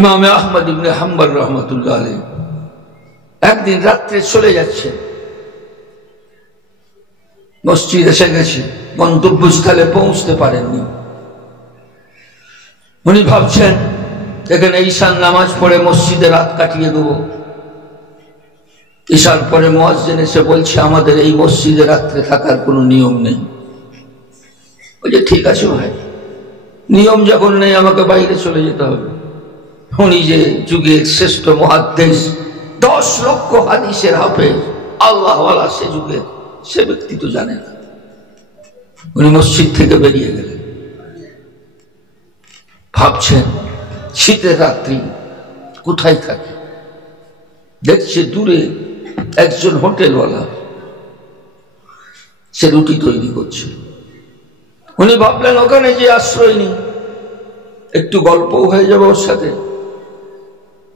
ইমাম আহমদ ইবনে হাম্বল রহমাতুল্লাহ আলাইহি একদিন রাত্রে চলে যাচ্ছে, মসজিদ এসে গেছে, গন্তব্যস্থলে পৌঁছতে পারেননি। উনি ভাবছেন এখানে ঈশার নামাজ পড়ে মসজিদে রাত কাটিয়ে দেবো। ঈশার পরে মুয়াজ্জিন এসে বলছে আমাদের এই মসজিদে রাত্রে থাকার কোনো নিয়ম নেই। বলছে ঠিক আছে ভাই, নিয়ম যখন নেই আমাকে বাইরে চলে যেতে হবে। উনি যে যুগের শ্রেষ্ঠ মুহাদ্দিস, 10 লক্ষ হাদিসের হাফেজ, আল্লাহওয়ালা সে যুগের, সে ব্যক্তি তো জানে না। উনি মসজিদ থেকে বেরিয়ে গেলেন, ভাবছেন শীতের রাত্রি কোথায় থাকে। দেখছে দূরে একজন হোটেলওয়ালা, সে রুটি তৈরি করছে। উনি ভাবলেন ওখানে যে আশ্রয় নেই, একটু গল্পও হয়ে যাবে ওর সাথে,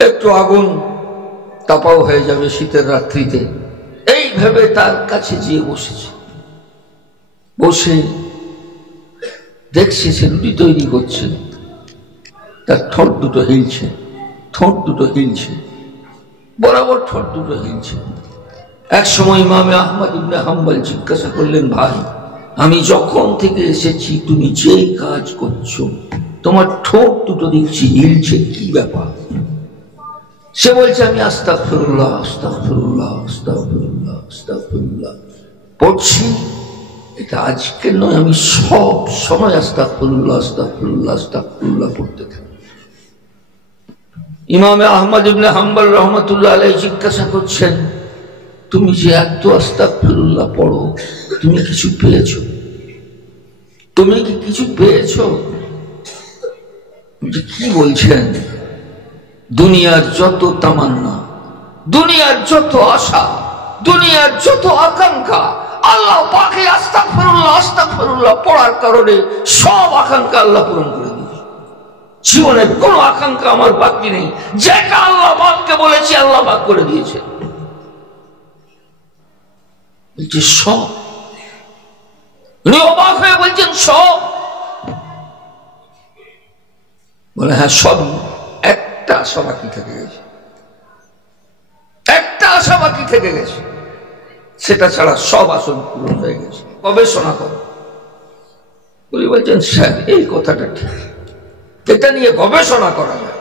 একটু আগুন তাপাও হয়ে যাবে শীতের রাত্রিতে। এই ভেবে তার কাছে গিয়ে বসেছে। বসে দেখছে সে রুটি তৈরি করছে, তার ঠোঁট দুটো হিলছে, ঠোঁট দুটো হিলছে, বরাবর ঠোঁট দুটো হিলছে। এক সময় ইমাম আহমদ ইবনে হাম্বল জিজ্ঞাসা করলেন, ভাই আমি যখন থেকে এসেছি তুমি যে কাজ করছো, তোমার ঠোঁট দুটো দেখছি হিলছে, কি ব্যাপার? সে বলছে আমি আস্তাগফিরুল্লাহ আস্তাগফিরুল্লাহ আস্তাগফিরুল্লাহ আস্তাগফিরুল্লাহ পড়ছি। এটা আজকে নয়, আমি সব সময় আস্তাগফিরুল্লাহ আস্তাগফিরুল্লাহ আস্তাগফিরুল্লাহ পড়তে থাকি। ইমাম আহমদ ইবনে হাম্বল রহমাতুল্লাহ আলাইহি জিজ্ঞাসা করছেন, তুমি যে এত আস্তাগফিরুল্লাহ পড়ো, তুমি কিছু পেয়েছো? তুমি কি কিছু পেয়েছো? কি বলছেন? দুনিয়ার যত তামান্না, দুনিয়ার যত আশা, দুনিয়ার যত আকাঙ্ক্ষা, আল্লাহ পাকে আস্তাগফিরুল্লাহ আস্তাগফিরুল্লাহ পড়ার কারণে সব আকাঙ্ক্ষা আল্লাহ পূরণ করে দিয়েছে। জীবনের কোনো আকাঙ্ক্ষা আমার বাকি নেই, যেটা আল্লাহ পাককে বলেছি আল্লাহ পাক করে দিয়েছে। বলছে সব। উনি অবাক হয়ে বলছেন সব? বলে হ্যাঁ সব। একটা আশা বাকি থেকে গেছে, একটা আশা বাকি থেকে গেছে, সেটা ছাড়া সব আসন পূরণ হয়ে গেছে। গবেষণা করো। উনি বলছেন স্যার এই কথাটা ঠিক, এটা নিয়ে গবেষণা করা যায়।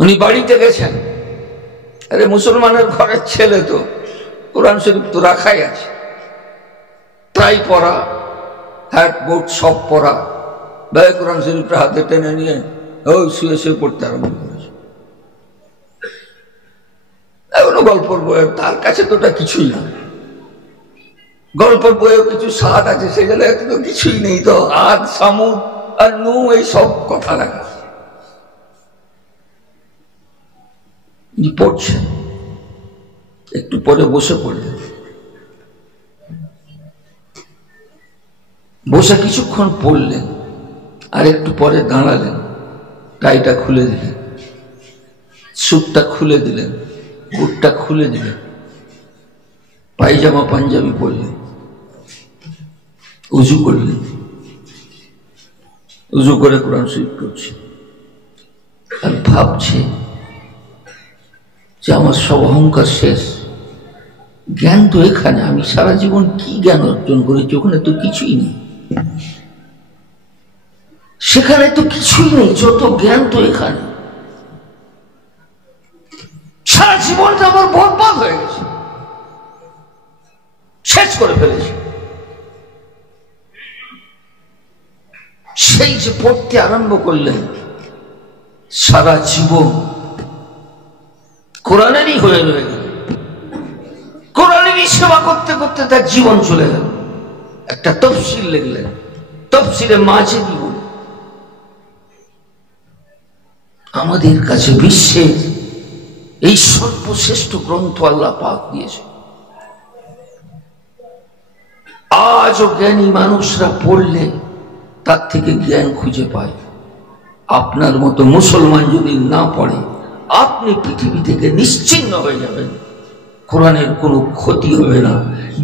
উনি বাড়িতে গেছেন, আরে মুসলমানের ঘরের ছেলে তো, কোরআন শরীফ তো রাখাই আছে, প্রায় পড়া, হ্যাট বোর্ড সব পড়া, ভাই কোরআন শরীফটা হাতে টেনে নিয়ে ওই শুয়ে শুয়ে পড়তে আরম্ভ করেছে। এখনো গল্পের বইয়ের, তার কাছে তো ওটা কিছুই না। গল্পের বইয়েও কিছু স্বাদ আছে, সেগুলো এত তো কিছুই নেই। তো আদ সামুদ আর নু এই সব কথা লেখা। পড়ছেন, একটু পরে বসে পড়লেন, বসে কিছুক্ষণ পড়লেন, আর একটু পরে দাঁড়ালেন, টাইটা খুলে দিলেন, স্যুটটা খুলে দিলেন, বুটটা খুলে দিলেন, পায়জামা পাঞ্জাবি পরলেন, উজু করলেন, উজু করে কোরআন শরীফ পড়ছে, আর ভাবছে যে আমার সব অহংকার শেষ, জ্ঞান তো এখানে, আমি সারা জীবন কি জ্ঞান অর্জন করেছি, ওখানে তো কিছুই নেই, সেখানে তো কিছুই নেই, যত জ্ঞান তো এখানে। সারা জীবনটা আমার বরবাদ হয়ে গেছে, শেষ করে ফেলেছি। সেই যে পড়তে আরম্ভ করলেন, সারা জীবন কোরআনেরই হয়ে রয়ে গেল, কোরআনেরই সেবা করতে করতে তার জীবন চলে গেল। একটা তফসির লিখলেন, তফসিরে মাঝে দিব। আমাদের কাছে বিশ্বের এই সর্বশ্রেষ্ঠ গ্রন্থ আল্লাহ পাক দিয়েছে। আজও জ্ঞানী মানুষরা পড়লে তার থেকে জ্ঞান খুঁজে পায়। আপনার মতো মুসলমান যদি না পড়ে, আপনি পৃথিবী থেকে নিশ্চিহ্ন হয়ে যাবেন, কোরআনের কোনো ক্ষতি হবে না।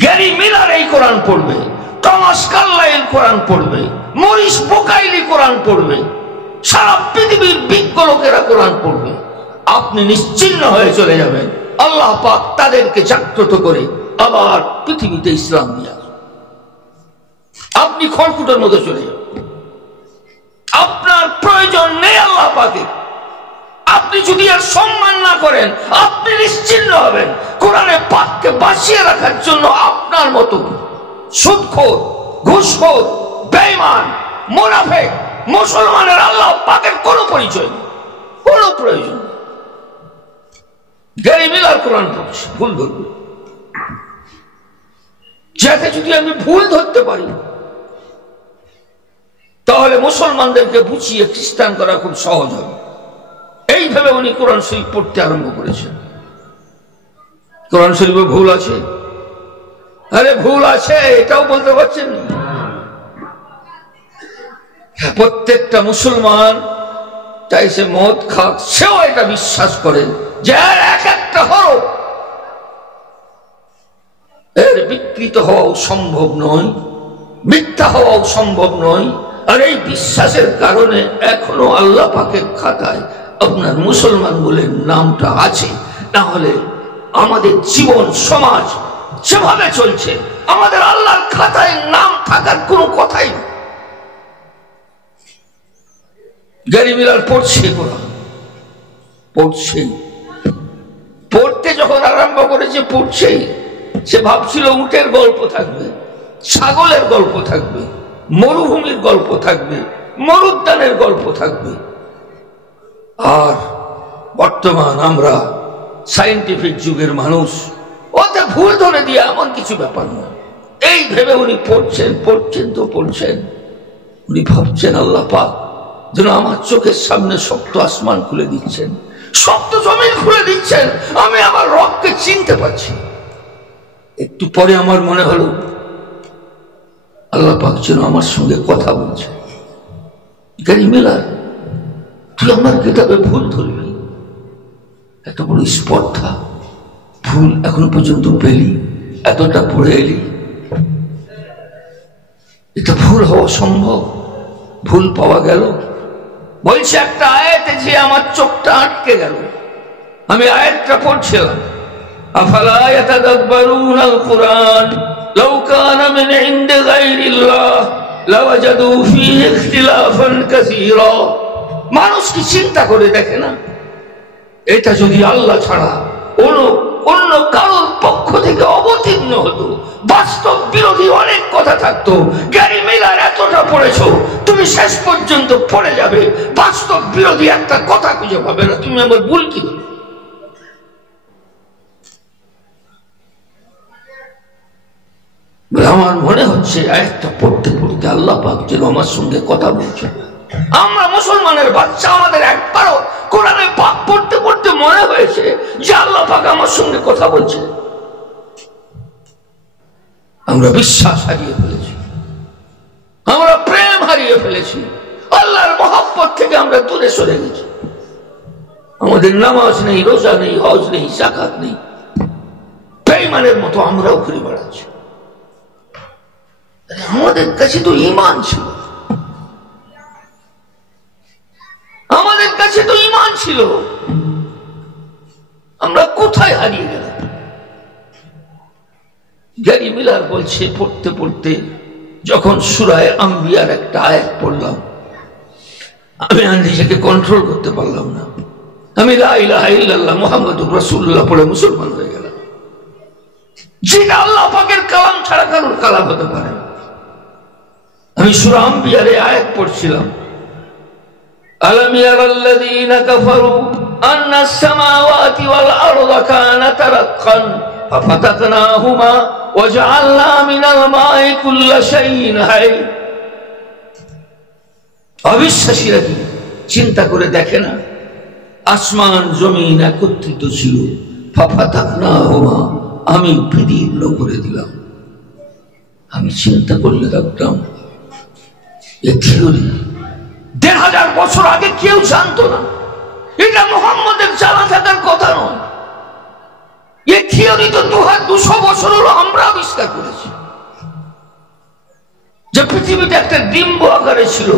গ্যারি মিলার এই কোরআন পড়বে, টমাস কার্লাইল কোরআন পড়বে, মরিস বুকাইলি কোরআন পড়বে, সারা পৃথিবীর বিজ্ঞ লোকেরা কোরআন পড়বে, আপনি নিশ্চিন্ন হয়ে চলে যাবেন। আল্লাহ পাক তাদেরকে জাগ্রত করে আবার পৃথিবীতে ইসলাম নিয়ে আসবে। আপনি খড়কুটোর মধ্যে চলে যাবেন, আপনার প্রয়োজন নেই আল্লাহ পাকের। আপনি যদি আর সম্মান না করেন, আপনি নিশ্চিন্ন হবেন। কোরআনে পাককে বাঁচিয়ে রাখার জন্য আপনার মতো সুদখোর, ঘুষখোর, বেঈমান, মুনাফিক মুসলমানের আল্লাহ পাকের কোনো পরিচয় নেই, কোনো প্রয়োজন নেই। গ্যারি মিলার কোরআন পড়ছে, ভুল ধরবে, যাতে যদি আমি ভুল ধরতে পারি তাহলে মুসলমানদেরকে বুঝিয়ে খ্রিস্টান করা খুব সহজ হবে। এইভাবে উনি কোরআন শরীফ পড়তে আরম্ভ করেছেন। কোরআন শরীফে ভুল আছে? আরে ভুল আছে, এটাও বলতে পারছেন না। প্রত্যেকটা মুসলমান, চাই সে মদ খাক, সেও এটা বিশ্বাস করেন যে এক একটা হরফ এর বিকৃত হওয়াও সম্ভব নয়, মিথ্যা হওয়াও সম্ভব নয়। আর এই বিশ্বাসের কারণে এখনো আল্লাহ পাকের খাতায় আপনার মুসলমান বলে নামটা আছে। না হলে আমাদের জীবন সমাজ যেভাবে চলছে, আমাদের আল্লাহর খাতায় নাম থাকার কোনো কথাই নেই। গ্যারি মিলার পড়ছে কোরআন, পড়ছেই, পড়তে যখন আরম্ভ করেছে পড়ছেই। সে ভাবছিল উটের গল্প থাকবে, ছাগলের গল্প থাকবে, মরুভূমির গল্প থাকবে, মরুদ্যানের গল্প থাকবে। আর বর্তমান আমরা সায়েন্টিফিক যুগের মানুষ, ওতে ভুল ধরে দিয়ে এমন কিছু ব্যাপার নয়। এই ভেবে উনি পড়ছেন, পড়ছেন তো পড়ছেন। উনি ভাবছেন আল্লাহ পাক যেন আমার চোখের সামনে শক্ত আসমান খুলে দিচ্ছেন, শক্ত জমিন খুলে দিচ্ছেন, আমি আমার রবকে চিনতে পারছি। একটু পরে আমার মনে হলো আল্লাহ পাক যেন আমার সঙ্গে কথা বলছে। গ্যারি মিলার, তুই আমার কিতাবে ভুল ধরবি, এত বড় স্পর্ধা, ভুল এখনো পর্যন্ত পেলি, এতটা পড়ে এলি, এটা ভুল হওয়া সম্ভব? ভুল পাওয়া গেল? বলছে একটা আয়াতে যে আমার চোখটা আটকে গেল। আমি আয়াতটা পড়ছিলাম, আফালা ইয়াতাদাব্বারুনাল কুরআন লাউ কানা মিন ইনদি গায়রিল্লাহ লাওয়াজাদু ফীহি ইখতিলাফান কাসীরা। মানুষ কি চিন্তা করে দেখে না, এটা যদি আল্লাহ ছাড়া অন্য কারোর পক্ষ থেকে অবতীর্ণ হতো, বাস্তব বিরোধী অনেক কথা থাকতো। গ্যারি মিলার এতটা পড়েছো, তুমি শেষ পর্যন্ত পড়ে যাবে বাস্তব বিরোধী একটা কথা খুঁজে পাবে না। তুমি আমার ভুল কি? আমার মনে হচ্ছে আয়াতটা পড়তে পড়তে আল্লাহ পাক যেন আমার সঙ্গে কথা বলছে। আমরা মুসলমানের বাচ্চা, আমাদের একবারও কোরআনে পাক পড়তে পড়তে মনে হয়েছে যে আল্লাহ পাক আমার সঙ্গে কথা বলছে? আমরা বিশ্বাস হারিয়ে ফেলেছি, আমরা প্রেম হারিয়ে ফেলেছি, আল্লাহর মহব্বত থেকে আমরা দূরে সরে গেছি। আমাদের নামাজ নেই, রোজা নেই, হজ নেই, যাকাত নেই, বেঈমানের মতো আমরাও ঘুরে বেড়াচ্ছি। আমাদের কাছে তো ঈমান ছিল, আমাদের কাছে তো ঈমান ছিল, আমরা কোথায় হারিয়ে গেলাম? গ্যারি মিলার বলছে পড়তে পড়তে যখন সূরা আম্বিয়ার একটা আয়াত পড়লাম, আমি নিজেকে কন্ট্রোল করতে পারলাম না। আমি লা ইলাহা ইল্লাল্লাহ মুহাম্মাদুর রাসূলুল্লাহ পড়ে মুসলমান হয়ে গেলাম। যেটা আল্লাহ পাকের কালাম ছাড়া কারোর কালাম হতে পারে না। আমি সূরা আম্বিয়ার আয়াত পড়ছিলাম, আলাম ইয়ারাল্লাযীনা কাফারু আন্নাস সামাওয়াতি ওয়াল আরদা কানাতা রাতকান ফাফাতাকনাহুমা ওয়াজআলনা মিনাল মাই কুল্লা শাইইন হাই। অবিশ্বাসীরা কি চিন্তা করে দেখে না? আসমান জমিন একত্রিত ছিল, ফাফাতাকনাহুমা, আমি বিদীর্ণ করে দিলাম। আমি চিন্তা করলে দেখতাম এ থিওরি ১৫০০ বছর আগে কেউ জানতো না, এটা মুহাম্মদের জানা থাকার কথা নয়। এ থিওরি তো ২০০ বছর হলো আমরা আবিষ্কার করেছি, যে পৃথিবীটা একটা ডিম্ব আকারে ছিল,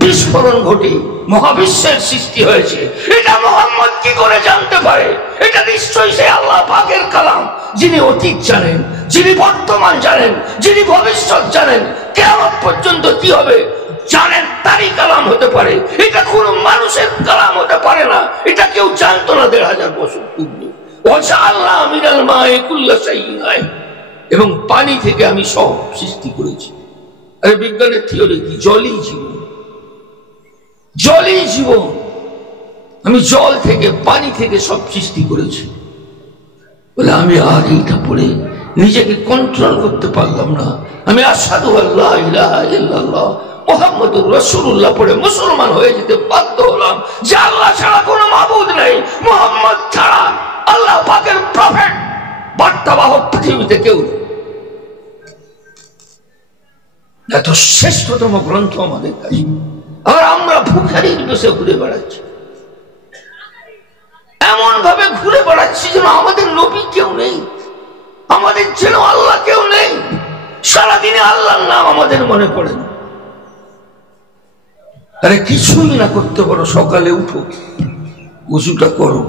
বিস্ফোরণ ঘটে মহাবিশ্বের সৃষ্টি হয়েছে, এটা মুহাম্মদ কি করে জানতে পারে? এটা নিশ্চয়ই সে আল্লাহ পাকের কালাম, যিনি অতীত জানেন, যিনি বর্তমান জানেন, যিনি ভবিষ্যৎ জানেন, কিয়ামত পর্যন্ত কি হবে জানেন, তারই কালাম হতে পারে। এটা কোন মানুষের কালাম হতে পারে না, এটা কেউ জানতো না 1500 বছর পূর্বে। এবং পানি থেকে আমি সব সৃষ্টি করেছি। আরে বিজ্ঞানের থিওরি কি? জলই জীবন, জলই জীবন। আমি জল থেকে, পানি থেকে সব সৃষ্টি করেছি। বলে আমি আর এইটা পড়ে নিজেকে কন্ট্রোল করতে পারলাম না। আমি আশহাদু আল্লা ইলাহা ইল্লাল্লাহ মুহাম্মাদুর রাসূলুল্লাহ পড়ে মুসলমান হয়ে যেতে বাধ্য হলাম যে আল্লাহ ছাড়া কোনো মাবুদ নেই, মুহাম্মদ ছাড়া আল্লাহ পাকের প্রফেট বার্তাবাহক পৃথিবীতে কেউ নেই। এত শ্রেষ্ঠতম গ্রন্থ আমাদের কাছে, আর আমরা ভুখারির বেশে ঘুরে বেড়াচ্ছি, এমন ভাবে ঘুরে বেড়াচ্ছি যেন আমাদের নবী কেউ নেই, আমাদের যেন আল্লাহ কেউ নেই। সারাদিনে আল্লাহর নাম আমাদের মনে পড়ে না। আরে কিছুই না করতে পারো, সকালে উঠো, উজুটা করো,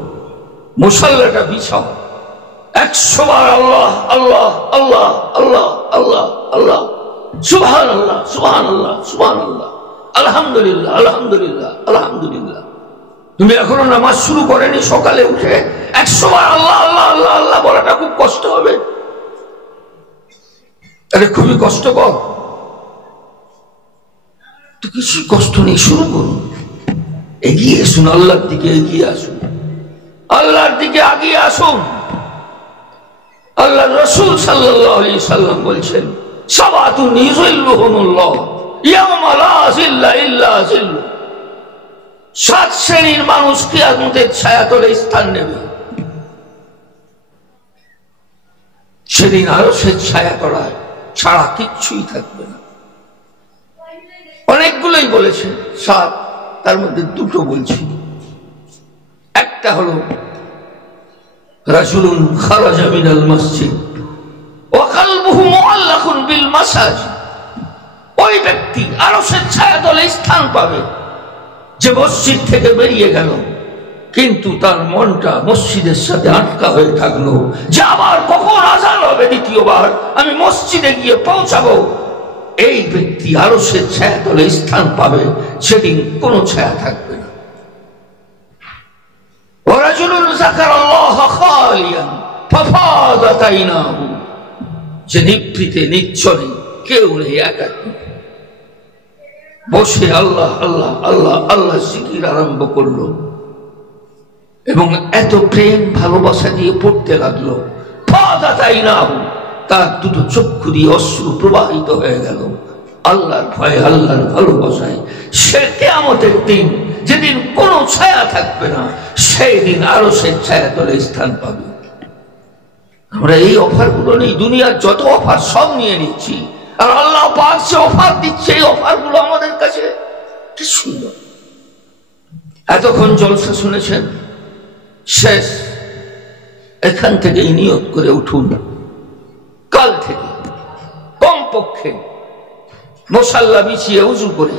মুসাল্লাটা বিছাও, 100 বার আল্লাহ আল্লাহ আল্লাহ আল্লাহ আল্লাহ আল্লাহ, সুবহানাল্লাহ সুবহানাল্লাহ সুবহানাল্লাহ, আলহামদুলিল্লাহ আলহামদুলিল্লাহ আলহামদুলিল্লাহ। তুমি এখনো নামাজ শুরু করেনি, সকালে উঠে 100 বার আল্লাহ আল্লাহ আল্লাহ আল্লাহ বলাটা খুব কষ্ট হবে। আরে খুবই কষ্টকর তো, কিছু কষ্ট নেই, শুরু করুন, এগিয়ে আসুন, আল্লাহর দিকে এগিয়ে আসুন, আল্লাহর দিকে আগিয়ে আসুন। আল্লাহ রাসূল সাল্লাল্লাহু আলাইহি সাল্লাম বলছেন, সাবাতুন ইযিল্লুহুমুল্লাহ ইয়াওমা লা যিল্লা ইল্লা যিল্লু। 7 শ্রেণীর মানুষ কিয়ামতের ছায়াতলে স্থান নেবে। সেদিন আরশের ছায়া করায় ছাড়া কিচ্ছুই থাকবে না। অনেকগুলোই বলেছে 7, তার মধ্যে 2টো বলছি। একটা হলো রাজুলুন খারাজা মিনাল মসজিদ ওয়া কলবুহু মুআল্লাকুন বিল মাসাজিদ। ওই ব্যক্তি আরশের ছায়াতলে স্থান পাবে যে মসজিদ থেকে বেরিয়ে গেল, কিন্তু তার মনটা মসজিদের সাথে আটকা হয়ে থাকলো, যে আবার কখন আযান হবে দ্বিতীয়বার আমি মসজিদে গিয়ে পৌঁছাবো। এই ব্যক্তি আরশের ছায়াতলে স্থান পাবে, সেদিন কোনো ছায়া থাকবে না। ওয়ারাজুলুন যাকারাল্লাহ খালিয়ান ফাফাদাত আইনাহু। যে নিভৃতে নিশ্চলে, কেউ নেই, একা বসে আল্লাহ আল্লাহ আল্লাহ আল্লাহ জিকির আরম্ভ করলো এবং এত প্রেম ভালোবাসা দিয়ে পড়তে লাগলো, ফাদাত আইনাহু, তার 2টো চক্ষু দিয়ে অশ্রু প্রবাহিত হয়ে গেল আল্লাহর ভয়ে, আল্লাহর ভালোবাসায়। সে কিয়ামতের দিন, যেদিন কোনো ছায়া থাকবে না, সেই দিন আরশের ছায়াতলে স্থান পাবে। আমরা এই অফারগুলো নেই, দুনিয়ার যত অফার সব নিয়ে নিচ্ছি, আর আল্লাহ পাক যে অফার দিচ্ছে, এই অফারগুলো আমাদের কাছে কি সুন্দর। এতক্ষণ জলসা শুনেছেন, শেষ। এখান থেকেই নিয়ত করে উঠুন, কাল থেকে কমপক্ষে মুসাল্লা বিছিয়ে উজু করে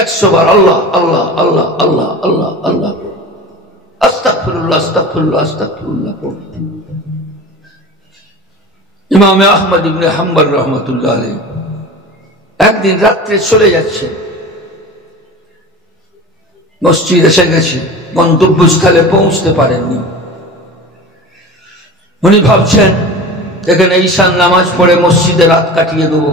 100 বার আল্লাহ আল্লাহ আল্লাহ আল্লাহ আল্লাহ আল্লাহ আস্তাগফিরুল্লাহ আস্তাগফিরুল্লাহ আস্তাগফিরুল্লাহ পড়ুন। ইমাম আহমদ ইবনে হাম্বল রাহমাতুল্লাহ আলাইহি একদিন রাত্রে চলে যাচ্ছে, মসজিদ এসে গেছে, গন্তব্যস্থলে পৌঁছতে পারেননি। উনি ভাবছেন এখানে ঈশার নামাজ পড়ে মসজিদে রাত কাটিয়ে দেবো।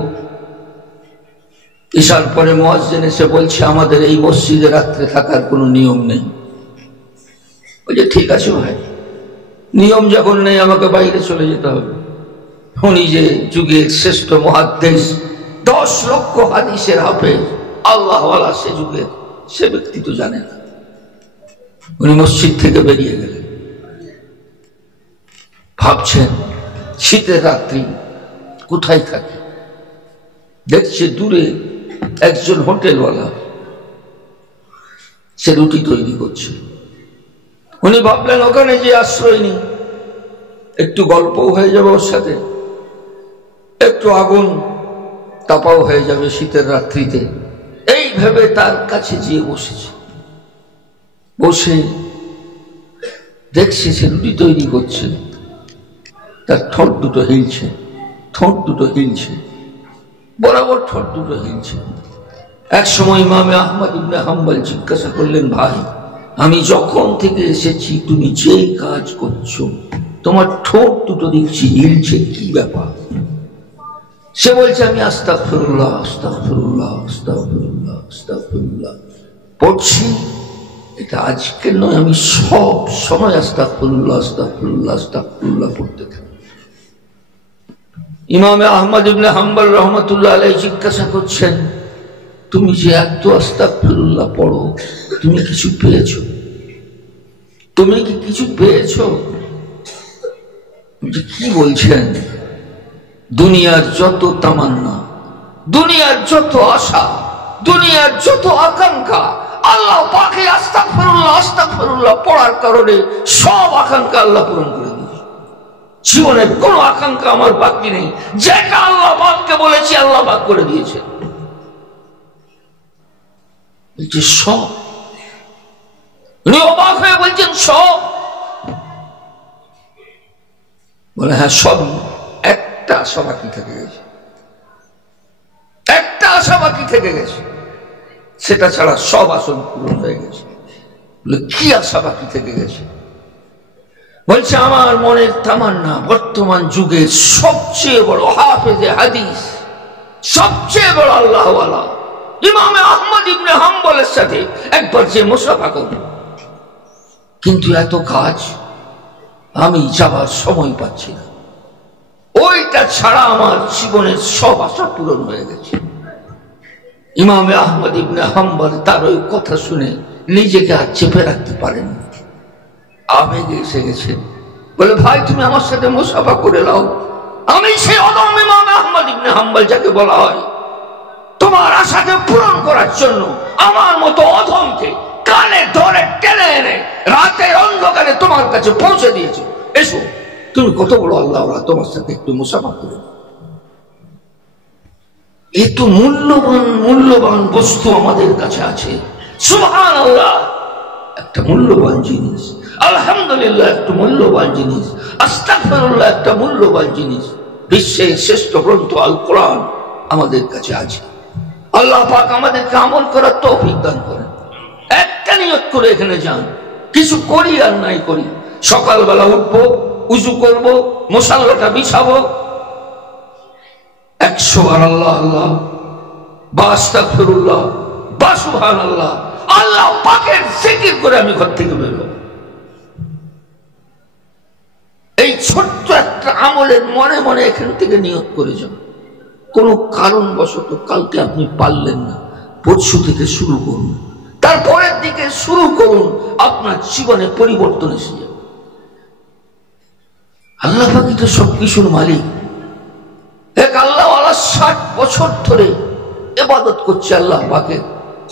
ঈশার পরে মুয়াজ্জিন এসে বলছে, আমাদের এই মসজিদে রাত্রে থাকার কোনো নিয়ম নেই। বলছে ঠিক আছে ভাই, নিয়ম যখন নেই আমাকে বাইরে চলে যেতে হবে। উনি যে যুগের শ্রেষ্ঠ মুহাদ্দিস, 10 লক্ষ হাদিসের হাফেজ, আল্লাহওয়ালা সে যুগের, সে ব্যক্তি তো জানে না। উনি মসজিদ থেকে বেরিয়ে গেলেন, ভাবছেন শীতের রাত্রি কোথায় থাকে। দেখছে দূরে একজন হোটেলওয়ালা, সে রুটি তৈরি করছে। উনি ভাবলেন ওখানে যে আশ্রয় নেই, একটু গল্পও হয়ে যাবে ওর সাথে, একটু আগুন তাপাও হয়ে যাবে শীতের রাত্রিতে, এই ভেবে তার কাছে গিয়ে বসেছে। বসে দেখছে সে রুটি তৈরি করছে, তার ঠোঁট দুটো হিলছে, ঠোঁট দুটো হিলছে, বরাবর ঠোঁট দুটো হিলছে। এক সময় ইমামে আহমদ ইবনে হাম্বল জিজ্ঞাসা করলেন, ভাই আমি যখন থেকে এসেছি তুমি যেই কাজ করছো তোমার ঠোঁট দুটো দেখছি হিলছে, কি ব্যাপার? সে বলছে, আমি আস্তাগফিরুল্লাহ আস্তাগফিরুল্লাহ আস্তাগফিরুল্লাহ আস্তাগফিরুল্লাহ পড়ছি। এটা আজকের নয়, আমি সব সময় আস্তাগফিরুল্লাহ আস্তাগফিরুল্লাহ আস্তাগফিরুল্লাহ পড়তে থাকি। ইমামে আহমদ ইবনে হাম্বল রহমাতুল্লাহ আলাইহি জিজ্ঞাসা করছেন, তুমি যে এত আস্তাগফিরুল্লাহ পড়ো তুমি কিছু পেয়েছো? তুমি কি কিছু পেয়েছো? কি বলছেন? দুনিয়ার যত তামান্না, দুনিয়ার যত আশা, দুনিয়ার যত আকাঙ্ক্ষা আল্লাহ পাকে আস্তাগফিরুল্লাহ আস্তাগফিরুল্লাহ পড়ার কারণে সব আকাঙ্ক্ষা আল্লাহ পূরণ করে দিয়েছে। জীবনের কোন আকাঙ্ক্ষা আমার বাকি নেই, যেটা আল্লাহ পাককে বলেছি আল্লাহ পাক করে দিয়েছে। বলছে সব, উনি অবাক হয়ে বলছেন সব? বলে হ্যাঁ সবই। একটা আশা বাকি থেকে গেছে, একটা আশা বাকি থেকে গেছে, সেটা ছাড়া সব আসন পূরণ হয়ে গেছে। বলে কি আশা বাকি থেকে গেছে? বলছে আমার মনের তামান্না বর্তমান যুগের সবচেয়ে বড় হাফেজে হাদিস, সবচেয়ে বড় আল্লাহওয়ালা ইমামে আহমদ ইবনে হাম্বলের সাথে একবার যে মুসাফা করব, কিন্তু এত কাজ আমি যাবার সময় পাচ্ছি না। ওইটা ছাড়া আমার জীবনের সব আশা পূরণ হয়ে গেছে। ইমামে আহমদ ইবনে হাম্বল তার ওই কথা শুনে নিজেকে আর চেপে রাখতে পারেন, আবেগে এসে গেছে। বলে ভাই তুমি আমার সাথে মুসাফা করে নাও, আমি সেই অদম ইমামে আহমদ ইবনে হাম্বল যাকে বলা হয় তোমার আশাকে পূরণ করার জন্য আমার মতো অধমকে কানে ধরে টেনে এনে রাতের অন্ধকারে তোমার কাছে পৌঁছে দিয়েছে। এসো, তুমি কত বড় আল্লাহ, তোমার সাথে একটু মুসাফা করে। এত মূল্যবান মূল্যবান বস্তু আমাদের কাছে আছে। সুবহানাল্লাহ, একটা মূল্যবান জিনিস। আলহামদুলিল্লাহ, একটা মূল্যবান জিনিস। আস্তাগফিরুল্লাহ, একটা মূল্যবান জিনিস। বিশ্বের শ্রেষ্ঠ গ্রন্থ আল কোরআন আমাদের কাছে আছে। আল্লাহ পাক আমাদেরকে আমল করার তৌফিক দান করেন। একটা নিয়ত করে এখানে যান, কিছু করি আর নাই করি, সকালবেলা উঠবো, উজু করব, মুসাল্লাটা বিছাবো, 100 বার আল্লাহ আল্লাহ বা আস্তাগফিরুল্লাহ বা সুবহানাল্লাহ আল্লাহ পাকের জিকির করে আমি ঘর থেকে বেরোবো। এই ছোট্ট একটা আমলের মনে মনে এখান থেকে নিয়ত করে যান। কোনো কারণবশত কালকে আপনি পারলেন না, পরশু থেকে শুরু করুন, তারপরের দিকে শুরু করুন, আপনার জীবনে পরিবর্তন এসে যাবে। আল্লাহ পাকই তো সবকিছুর মালিক। এক আল্লাহওয়ালা 60 বছর ধরে ইবাদত করছে আল্লাহ পাকের।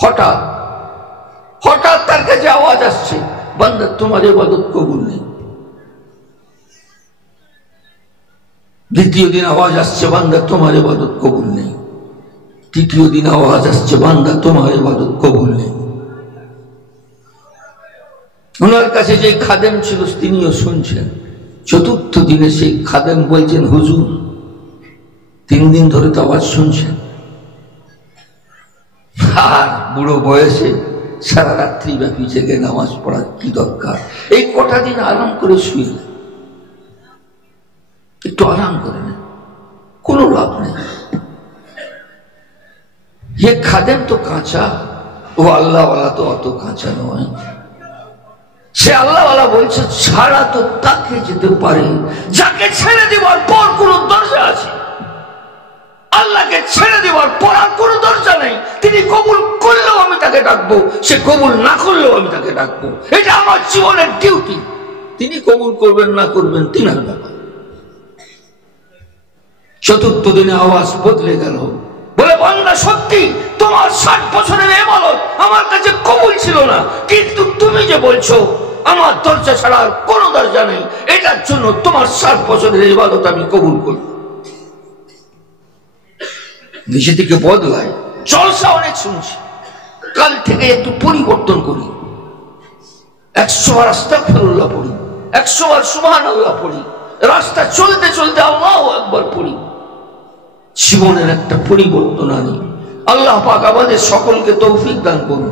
হঠাৎ হঠাৎ তার কাছে আওয়াজ আসছে, বান্দা তোমার ইবাদত কবুল নেই। দ্বিতীয় দিন আওয়াজ আসছে, বান্দা তোমার ইবাদত কবুল নেই। তৃতীয় দিন আওয়াজ আসছে, বান্দা তোমার ইবাদত কবুল নেই। ওনার কাছে যে খাদেম ছিল তিনিও শুনছেন। চতুর্থ দিনে সেই খাদেম বলছেন, হুজুর 3 দিন ধরে তো আওয়াজ শুনছেন, আর বুড়ো বয়সে সারা রাত্রি ব্যাপী জেগে নামাজ পড়ার কি দরকার? এই কটা দিন আরাম করে শুয়ে একটু আরাম করে নেন, কোনো লাভ নেই। ये খাদেম তো কাঁচা, ও আল্লাহওয়ালা তো অত কাঁচা নয়। সে আল্লাহওয়ালা বলছে ছাড়া তো তাকে যেতে পারে যাকে ছেড়ে দেওয়ার পর কোন দরজা আছে। আল্লাহকে ছেড়ে দেওয়ার পর আর কোন দরজা নেই। তিনি কবুল করলেও আমি তাকে ডাকবো, সে কবুল না করলেও আমি তাকে ডাকবো। এটা আমার জীবনের ডিউটি। তিনি কবুল করবেন না করবেন তিনার ব্যাপার। চতুর্থ দিনে আওয়াজ বদলে গেল, বলে বান্দা সত্যি তোমার 60 বছরের ইবাদত আমার কাছে কবুল ছিল না, কিন্তু তুমি যে বলছো আমার দরজা ছাড়া আর কোন দরজা নেই, এটার জন্য তোমার 60 বছরের ইবাদত আমি কবুল করব। নিজে থেকে বদলায়, জলসা অনেক শুনছি, কাল থেকে একটু পরিবর্তন করি, 100 বার আস্তাগফিরুল্লাহ পড়ি, 100 বার সুবহানাল্লাহ পড়ি, রাস্তা চলতে চলতে আল্লাহু আকবার পড়ি, জীবনের একটা পরিবর্তন আনি। আল্লাহ পাক আমাদের সকলকে তৌফিক দান করুন।